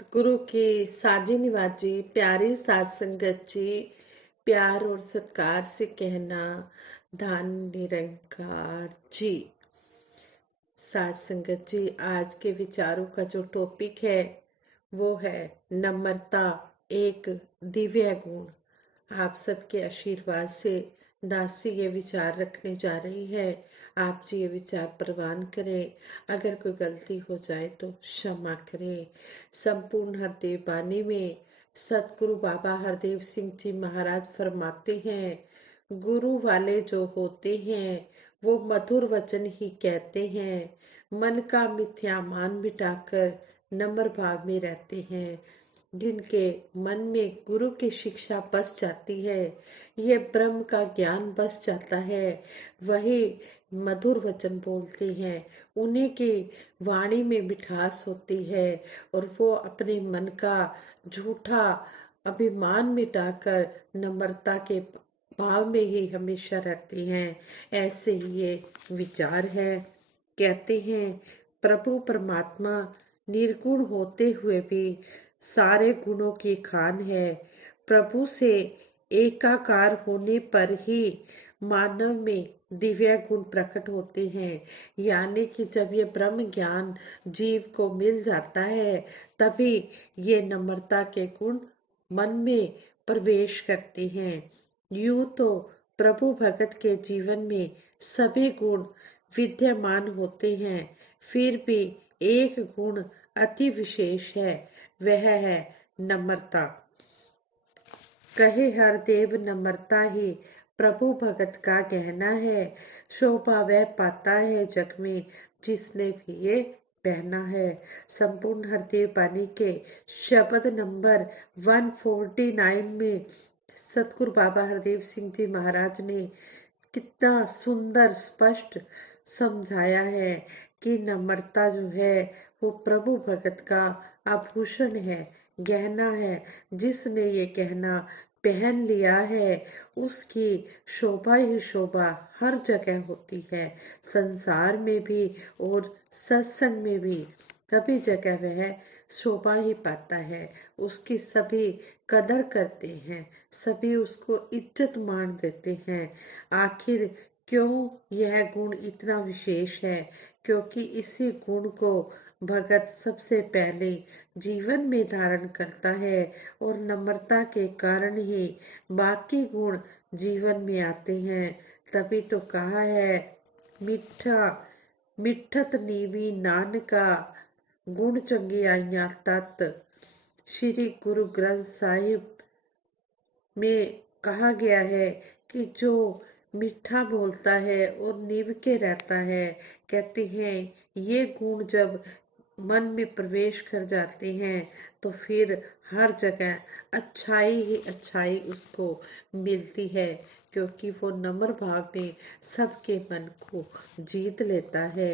सतगुरु की साजी निवाजी प्यारी सात संगत जी, प्यार और सत्कार से कहना धन निरंकार जी। सात संगत जी, आज के विचारों का जो टॉपिक है वो है नम्रता, एक दिव्य गुण। आप सबके आशीर्वाद से दासी ये विचार रखने जा रही है। आप जी ये विचार प्रवान करें। अगर कोई गलती हो जाए तो क्षमा करें। संपूर्ण हरदेव बानी में सतगुरु बाबा हरदेव सिंह जी महाराज फरमाते हैं, गुरु वाले जो होते हैं वो मधुर वचन ही कहते हैं। मन का मिथ्या मान मिटाकर नम्र भाव में रहते हैं। जिनके मन में गुरु की शिक्षा बस जाती है, ये ब्रह्म का ज्ञान बस जाता है, वही मधुर वचन बोलते हैं। उन्हीं की वाणी में मिठास होती है और वो अपने मन का झूठा अभिमान मिटाकर नम्रता के भाव में ही हमेशा रहते हैं। ऐसे ही ये विचार है। कहते हैं प्रभु परमात्मा निर्गुण होते हुए भी सारे गुणों की खान है। प्रभु से एकाकार होने पर ही मानव में दिव्य गुण प्रकट होते हैं। यानी कि जब ये ब्रह्म ज्ञान जीव को मिल जाता है, तभी ये नम्रता के गुण मन में प्रवेश करते हैं। यूं तो प्रभु भगत के जीवन में सभी गुण विद्यमान होते हैं, फिर भी एक गुण अति विशेष है, वह है नम्रता। कहे हरदेव नम्रता ही प्रभु भगत का गहना है। शोभा वह पाता है जग में जिसने भी ये पहना है। संपूर्ण हरदेव बानी के शब्द नंबर 149 में सतगुरु बाबा हरदेव सिंह जी महाराज ने कितना सुंदर स्पष्ट समझाया है कि नम्रता जो है वो प्रभु भगत का आभूषण है, गहना है। जिसने ये गहना पहन लिया है उसकी शोभा ही शोभा हर जगह होती है, संसार में भी और सत्संग में भी। सभी जगह वह शोभा ही पाता है। उसकी सभी कदर करते हैं, सभी उसको इज्जत मान देते हैं। आखिर क्यों यह गुण इतना विशेष है? क्योंकि इसी गुण को भगत सबसे पहले जीवन में धारण करता है और नम्रता के कारण ही बाकी गुण जीवन में आते हैं। तभी तो कहा है, मिठा मिठत नीवी नानका गुण चंगियाइयां तत्। श्री गुरु ग्रंथ साहिब में कहा गया है कि जो मीठा बोलता है और नीव के रहता है, कहते हैं ये गुण जब मन में प्रवेश कर जाते हैं तो फिर हर जगह अच्छाई ही अच्छाई उसको मिलती है, क्योंकि वो नम्र भाव में सबके मन को जीत लेता है।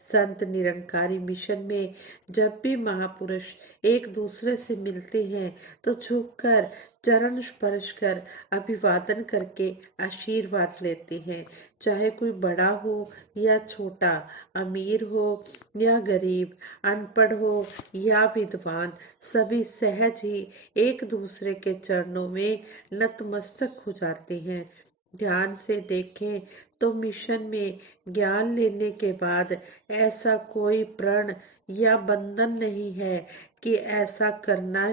संत निरंकारी मिशन में जब भी महापुरुष एक दूसरे से मिलते हैं तो झुककर चरण स्पर्श कर अभिवादन करके आशीर्वाद लेते हैं। चाहे कोई बड़ा हो या छोटा, अमीर हो या गरीब, अनपढ़ हो या विद्वान, सभी सहज ही एक दूसरे के चरणों में नतमस्तक हो जाते हैं। ध्यान से देखें तो मिशन में ज्ञान लेने के बाद ऐसा कोई प्रण या बंधन नहीं है कि ऐसा करना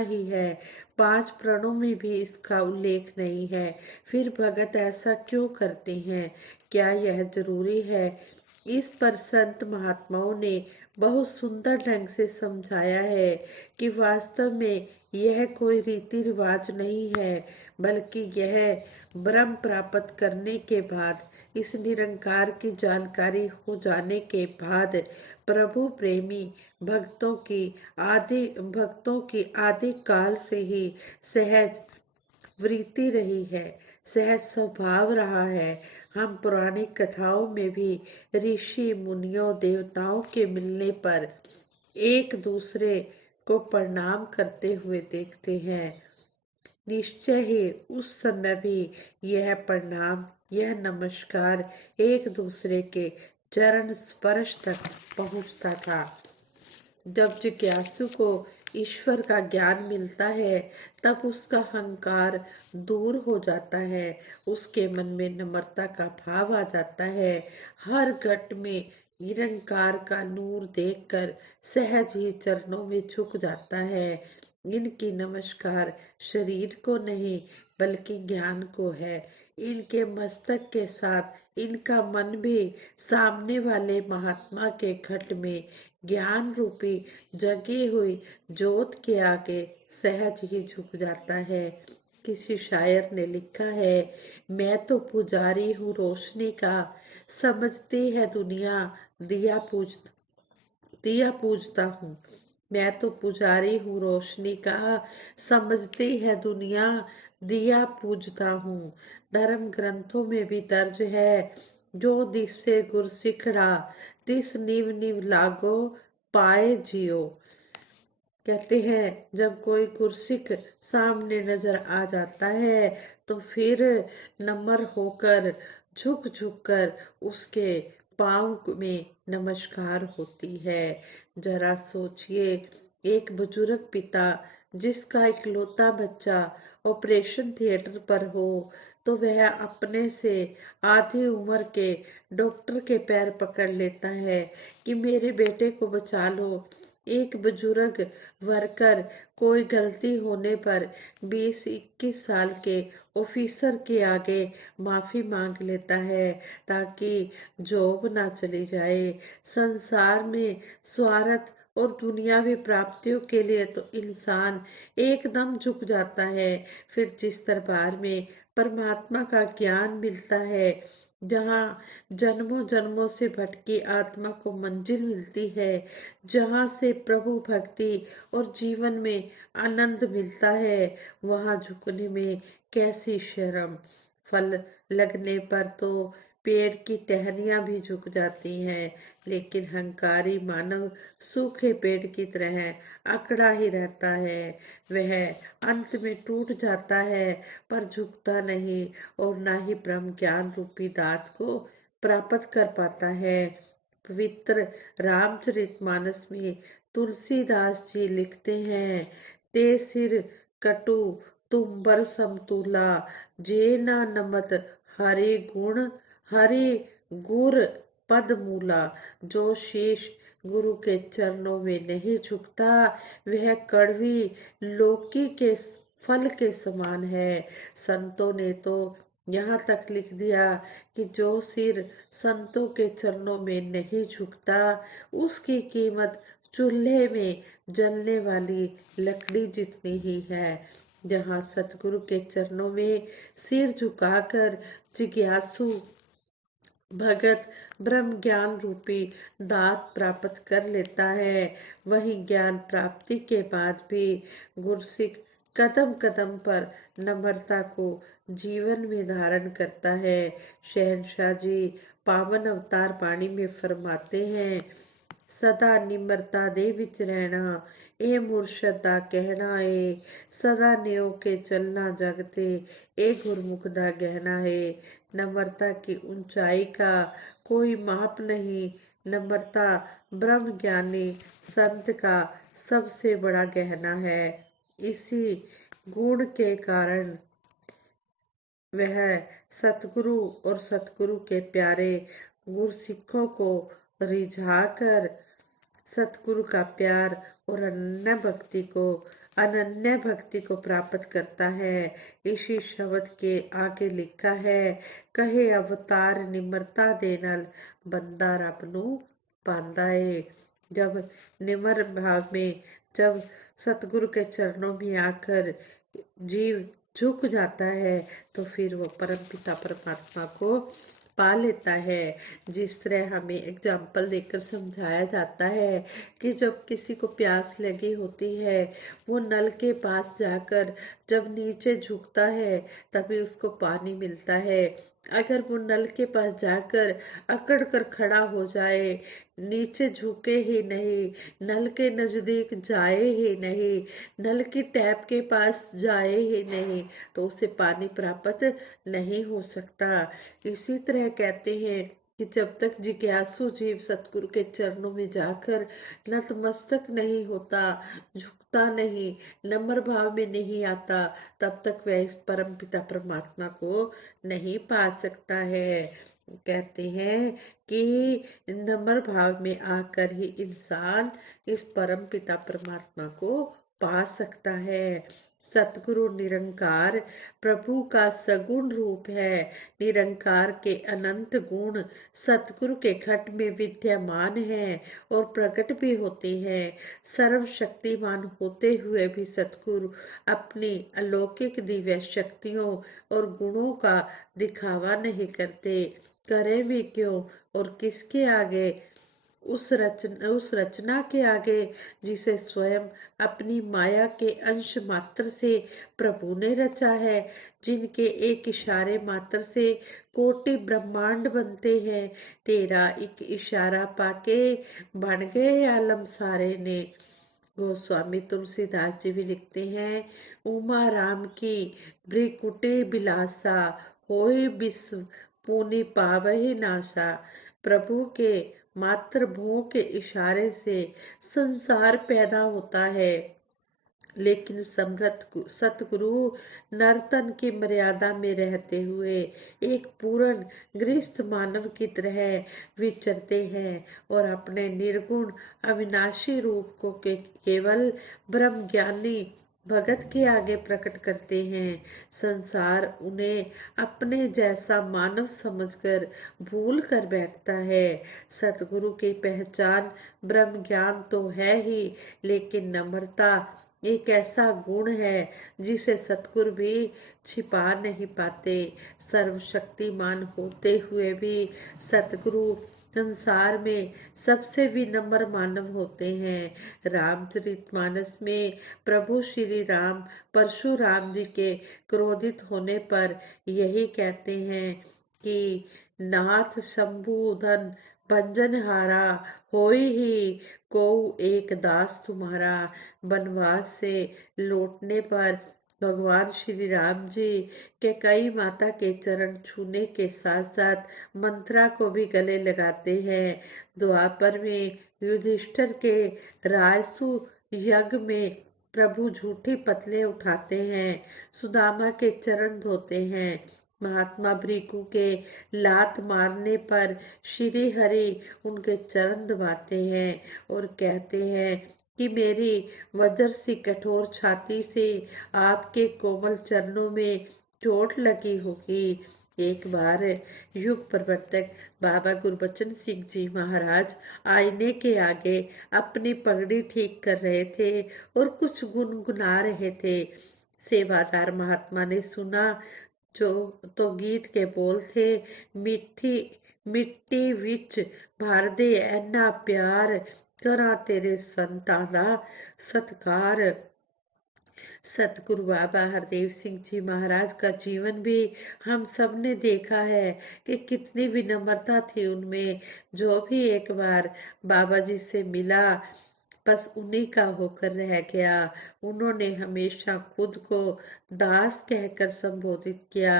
ही है। 5 प्रणों में भी इसका उल्लेख नहीं है। फिर भगत ऐसा क्यों करते हैं? क्या यह जरूरी है? इस पर संत महात्माओं ने बहुत सुंदर ढंग से समझाया है कि वास्तव में यह कोई रीति रिवाज नहीं है, बल्कि यह ब्रह्म प्राप्त करने के बाद, इस निरंकार की जानकारी हो जाने के बाद प्रभु प्रेमी भक्तों की आदि काल से ही सहज वृत्ति रही है, सहज स्वभाव रहा है। हम पुरानी कथाओं में भी ऋषि मुनियों देवताओं के मिलने पर एक दूसरे को प्रणाम करते हुए देखते हैं। निश्चय ही उस समय भी यह प्रणाम, यह नमस्कार एक दूसरे के चरण स्पर्श तक पहुंचता था। जब जिज्ञासु को ईश्वर का ज्ञान मिलता है तब उसका अहंकार दूर हो जाता है, उसके मन में नम्रता का भाव आ जाता है। हर घट में निरंकार का नूर देखकर सहज ही चरणों में झुक जाता है। इनकी नमस्कार शरीर को नहीं बल्कि ज्ञान को है। इनके मस्तक के साथ इनका मन भी सामने वाले महात्मा के घट में ज्ञान रूपी जगी हुई ज्योत के आगे सहज ही झुक जाता है। किसी शायर ने लिखा है, मैं तो पुजारी हूँ रोशनी का, समझती है दुनिया दिया पूज दिया पूजता हूँ। मैं तो पुजारी हूँ रोशनी का, समझती है दुनिया दिया पूजता हूँ। धर्म ग्रंथों में भी दर्ज है, जो दिसे गुर सिखड़ा तिस निव निव लागो पाए जियो। कहते हैं जब कोई गुरसिख सामने नजर आ जाता है तो फिर नम्र होकर झुक झुक कर उसके पाँव में नमस्कार होती है। जरा सोचिए, एक बुजुर्ग पिता जिसका इकलौता बच्चा ऑपरेशन थिएटर पर हो तो वह अपने से आधी उम्र के डॉक्टर के पैर पकड़ लेता है कि मेरे बेटे को बचा लो। एक बुजुर्ग वर्कर कोई गलती होने पर 20-21 साल के ऑफिसर के आगे माफी मांग लेता है ताकि जॉब ना चली जाए। संसार में स्वार्थ और दुनियावी प्राप्तियों के लिए तो इंसान एकदम झुक जाता है। फिर जिस दरबार में परमात्मा का ज्ञान मिलता है, जहाँ जन्मों जन्मों से भटकी आत्मा को मंजिल मिलती है, जहाँ से प्रभु भक्ति और जीवन में आनंद मिलता है, वहाँ झुकने में कैसी शर्म। फल लगने पर तो पेड़ की टहनियां भी झुक जाती हैं, लेकिन हंकारी मानव सूखे पेड़ की तरह अकड़ा ही रहता है। वह अंत में टूट जाता है पर झुकता नहीं और ना ही ब्रह्म ज्ञान रूपी दात को प्राप्त कर पाता है। पवित्र रामचरितमानस में तुलसीदास जी लिखते हैं, ते सिर कटु तुम बर समतुला, जे न नमत हरे गुण हरि गुर पद मूला। जो शीश गुरु के चरणों में नहीं झुकता वह कड़वी लौकी के फल के समान है। संतों ने तो यहाँ तक लिख दिया कि जो सिर संतों के चरणों में नहीं झुकता उसकी कीमत चूल्हे में जलने वाली लकड़ी जितनी ही है। जहाँ सतगुरु के चरणों में सिर झुकाकर जिज्ञासु भगत ब्रह्म ज्ञान रूपी दात प्राप्त कर लेता है, वही ज्ञान प्राप्ति के बाद भी गुरसिख कदम कदम पर नम्रता को जीवन में धारण करता है। शहनशाह जी पावन अवतार बाणी में फरमाते हैं, सदा निम्रता दे विच रहना ए मुर्शद दा कहना है, सदा नेओ के चलना जगते ए गुरमुख दा गहना है। नम्रता की ऊंचाई का कोई माप नहीं। नम्रता ब्रह्म ज्ञानी संत का सबसे बड़ा गहना है। इसी गुण के कारण वह सतगुरु और सतगुरु के प्यारे गुरसिखों को रिझाकर सतगुरु का प्यार और अनन्य भक्ति को प्राप्त करता है। इसी शब्द के आगे लिखा है, कहे अवतार निम्रता दे नाल बंदा रब नू पांदा है। जब निम्र भाव में जब सतगुरु के चरणों में आकर जीव झुक जाता है तो फिर वो परम पिता परमात्मा को पा लेता है। जिस तरह हमें एग्जाम्पल देकर समझाया जाता है कि जब किसी को प्यास लगी होती है वो नल के पास जाकर जब नीचे झुकता है तभी उसको पानी मिलता है। अगर वो नल के पास जाकर अकड़ कर खड़ा हो जाए, नीचे झुके ही नहीं, नल के नजदीक जाए ही नहीं, नल की टैप के पास जाए ही नहीं, तो उसे पानी प्राप्त नहीं हो सकता। इसी तरह कहते हैं कि जब तक जिज्ञासु जीव सतगुरु के चरणों में जाकर नतमस्तक नहीं होता, झुकता नहीं, नम्र भाव में नहीं आता, तब तक वह इस परम पिता परमात्मा को नहीं पा सकता है। कहते हैं कि नम्र भाव में आकर ही इंसान इस परम पिता परमात्मा को पा सकता है। सतगुरु निरंकार प्रभु का सगुण रूप है। निरंकार के अनंत गुण सतगुरु के घट में विद्यमान हैं और प्रकट भी होते हैं। सर्वशक्तिमान होते हुए भी सतगुरु अपनी अलौकिक दिव्य शक्तियों और गुणों का दिखावा नहीं करते। करें भी क्यों और किसके आगे? उस रचना के आगे जिसे स्वयं अपनी माया के अंश मात्र से प्रभु ने रचा है, जिनके एक इशारे मात्र से कोटि ब्रह्मांड बनते हैं। तेरा एक इशारा पाके बन गए आलम सारे ने। गोस्वामी तुलसीदास जी भी लिखते हैं, उमा राम की भ्रिकुटी बिलासा होय विश्व पुनि पावहि नासा। प्रभु के मात्र भों के इशारे से संसार पैदा होता है, लेकिन समर्थ सतगुरु नर्तन की मर्यादा में रहते हुए एक पूर्ण गृहस्थ मानव की तरह विचरते हैं और अपने निर्गुण अविनाशी रूप को केवल ब्रह्म ज्ञानी भगत के आगे प्रकट करते हैं। संसार उन्हें अपने जैसा मानव समझकर भूल कर बैठता है। सतगुरु की पहचान ब्रह्म ज्ञान तो है ही, लेकिन नम्रता एक ऐसा गुण है जिसे सतगुरु भी छिपा नहीं पाते। सर्वशक्तिमान होते हुए भी सतगुरु संसार में सबसे विनम्र मानव होते हैं। रामचरितमानस में प्रभु श्री राम परशुराम जी के क्रोधित होने पर यही कहते हैं कि नाथ शंभुधन भंजनहारा होई ही को एक दास तुम्हारा। वनवास से लौटने पर भगवान श्री राम जी के कई माता के चरण छूने के साथ साथ मंत्रा को भी गले लगाते हैं। द्वापर में युधिष्ठिर के राजसु यज्ञ में प्रभु झूठी पतले उठाते हैं, सुदामा के चरण धोते हैं। महात्मा भृगु के लात मारने पर श्री हरि उनके चरण दबाते हैं और कहते हैं कि मेरी वज्र सी कठोर छाती से आपके कोमल चरणों में चोट लगी होगी। एक बार युग प्रवर्तक बाबा गुरबचन सिंह जी महाराज आईने के आगे अपनी पगड़ी ठीक कर रहे थे और कुछ गुनगुना रहे थे। सेवादार महात्मा ने सुना जो तो गीत के बोल थे, मिट्टी मिट्टी विच भर दे ऐना प्यार, करा तेरे संतां दा सत्कार। सतगुरु बाबा हरदेव सिंह जी महाराज का जीवन भी हम सब ने देखा है कि कितनी विनम्रता थी उनमें। जो भी एक बार बाबा जी से मिला बस उन्हीं का होकर रह गया। उन्होंने हमेशा खुद को दास कहकर संबोधित किया।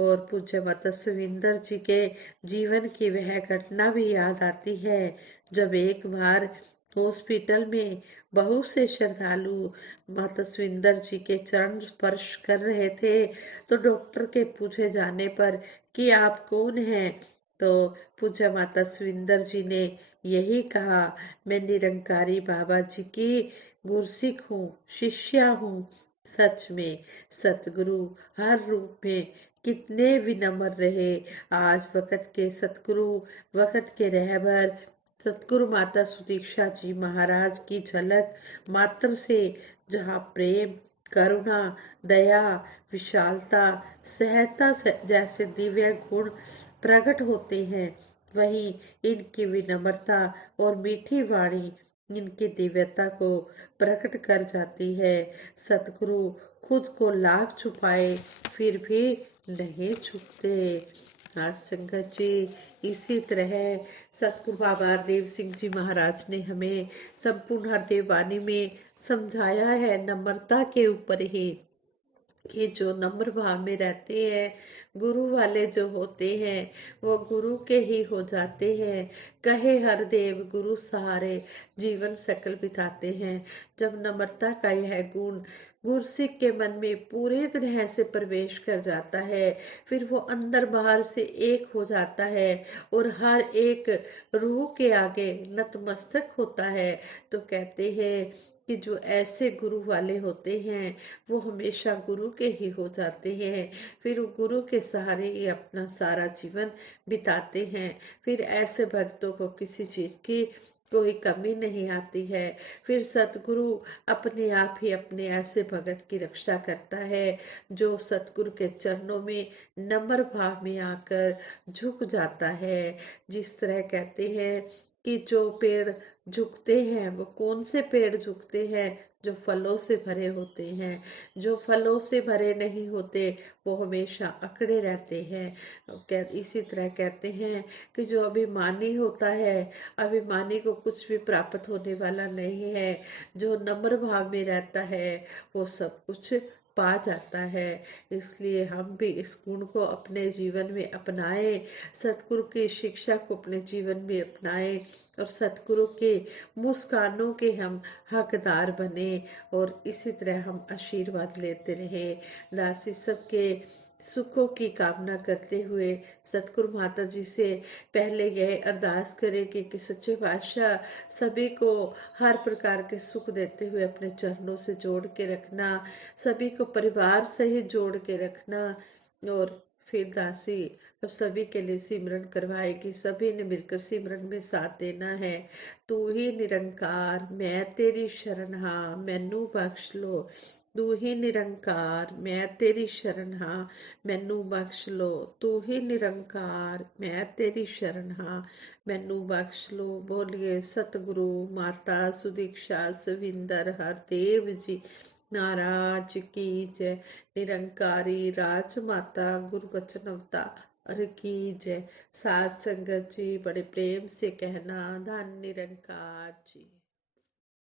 और पूज्य माता सुविंदर जी के जीवन की वह घटना भी याद आती है, जब एक बार हॉस्पिटल में बहुत से श्रद्धालु माता सुविंदर जी के चरण स्पर्श कर रहे थे, तो डॉक्टर के पूछे जाने पर कि आप कौन हैं, तो पूज्य माता सुविंदर जी ने यही कहा, मैं निरंकारी बाबा जी की गुरसिख हूँ, शिष्या हूँ। सच में सतगुरु हर रूप में कितने विनम्र रहे। आज वक्त के सतगुरु, वक्त के रहबर सतगुरु माता सुदीक्षा जी महाराज की झलक मात्र से जहाँ प्रेम, करुणा, दया, विशालता, सहता जैसे दिव्य गुण प्रकट होते हैं, वहीं इनकी विनम्रता और मीठी वाणी इनकी दिव्यता को प्रकट कर जाती है। सतगुरु खुद को लाख छुपाए फिर भी नहीं छुपते। आज संगत जी, इसी तरह सतगुरु बाबा हरदेव सिंह जी महाराज ने हमें संपूर्ण हरदेव वाणी में समझाया है नम्रता के ऊपर ही। कि जो नम्र भाव में रहते हैं, गुरु वाले जो होते हैं, वो गुरु के ही हो जाते हैं। कहे हर देव गुरु सहारे, जीवन सकल बिताते हैं। जब नम्रता का यह गुण गुरसिक के मन में पूरी तरह से प्रवेश कर जाता है, फिर वो अंदर बाहर से एक हो जाता है और हर एक रूह के आगे नतमस्तक होता है। तो कहते हैं कि जो ऐसे गुरु वाले होते हैं, वो हमेशा गुरु के ही हो जाते हैं। फिर वो गुरु के सहारे ही अपना सारा जीवन बिताते हैं। फिर ऐसे भक्तों को किसी चीज की कोई कमी नहीं आती है। फिर सतगुरु अपने आप ही अपने ऐसे भगत की रक्षा करता है, जो सतगुरु के चरणों में नम्र भाव में आकर झुक जाता है। जिस तरह कहते हैं कि जो पेड़ झुकते हैं, वो कौन से पेड़ झुकते हैं? जो फलों से भरे होते हैं। जो फलों से भरे नहीं होते, वो हमेशा अकड़े रहते हैं। इसी तरह कहते हैं कि जो अभिमानी होता है, अभिमानी को कुछ भी प्राप्त होने वाला नहीं है। जो नम्र भाव में रहता है, वो सब कुछ पा जाता है। इसलिए हम भी इस गुण को अपने जीवन में अपनाएं, सतगुरु की शिक्षा को अपने जीवन में अपनाएं और सतगुरु के मुस्कानों के हम हकदार बने और इसी तरह हम आशीर्वाद लेते रहे। दासी सबके सुखों की कामना करते हुए सतगुरु माता जी से पहले यह अरदास करेंगे कि सच्चे पातशाह सभी को हर प्रकार के सुख देते हुए अपने चरणों से जोड़ के रखना, सभी को परिवार से ही जोड़ के रखना। और फिर दासी अब सभी के लिए सिमरन करवाएगी, सभी ने मिलकर सिमरन में साथ देना है। तू ही निरंकार मैं तेरी शरण हाँ, मैनू बख्श लो। तू ही निरंकार मैं तेरी शरण हाँ, मैनू बख्श लो। तू ही निरंकार मैं तेरी शरण हाँ, मैनू बख्श लो। बोलिए सतगुरु माता सुदीक्षा सविंदर हरदेव जी महाराज की जय। निरंकारी राजमाता गुरबचन अवतार की जय। सात संगत जी बड़े प्रेम से कहना धन निरंकार जी।